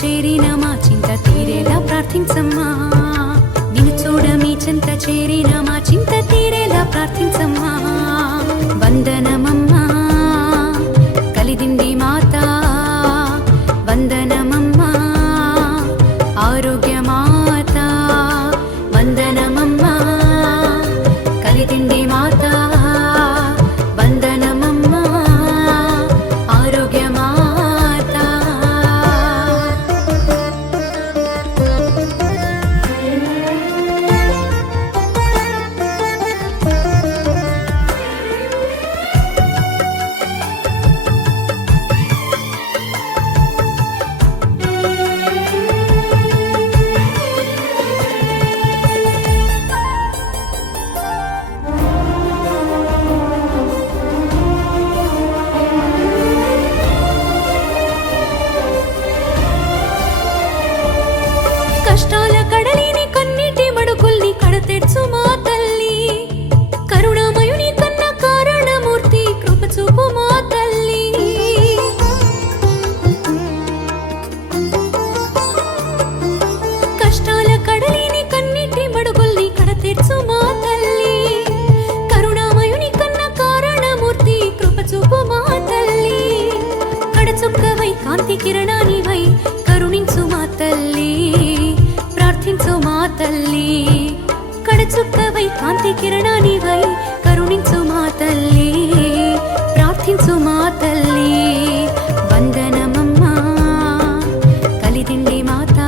చేరిన మా చింత తీరేలా ప్రార్థించమ్మా నిన్ను చూడ మీ చెంత చేరిన మా చింత తీరేలా ప్రార్థించమ్మా వందనమమ్మా కలిదిండి మాత వందనమమ్మా ఆరోగ్య మాత వందనమమ్మా కలిదిండి మాత వందనమమ్మా ఆరోగ్య మాత కష్టాల కడలిని కన్నీటి మడుకుల్ని కడతెచ్చు మా తల్లి కరుణామయుని కన్న కారణమూర్తి కృప చూపు మా తల్లి కష్టాల కడలిని కన్నీటి మడుకుల్ని కడతెచ్చు మా తల్లి కరుణామయుని కన్న కారణమూర్తి కృప చూపు మా తల్లి కడచుక్కవై కాంతి కిరణానివై కరుణించు మా తల్లి ప్రార్థించు మా తల్లి కడచుక్కవై కాంతి కిరణానివై కరుణించు మా తల్లి ప్రార్థించు మా తల్లి వందనమమ్మా కలిదిండి మాత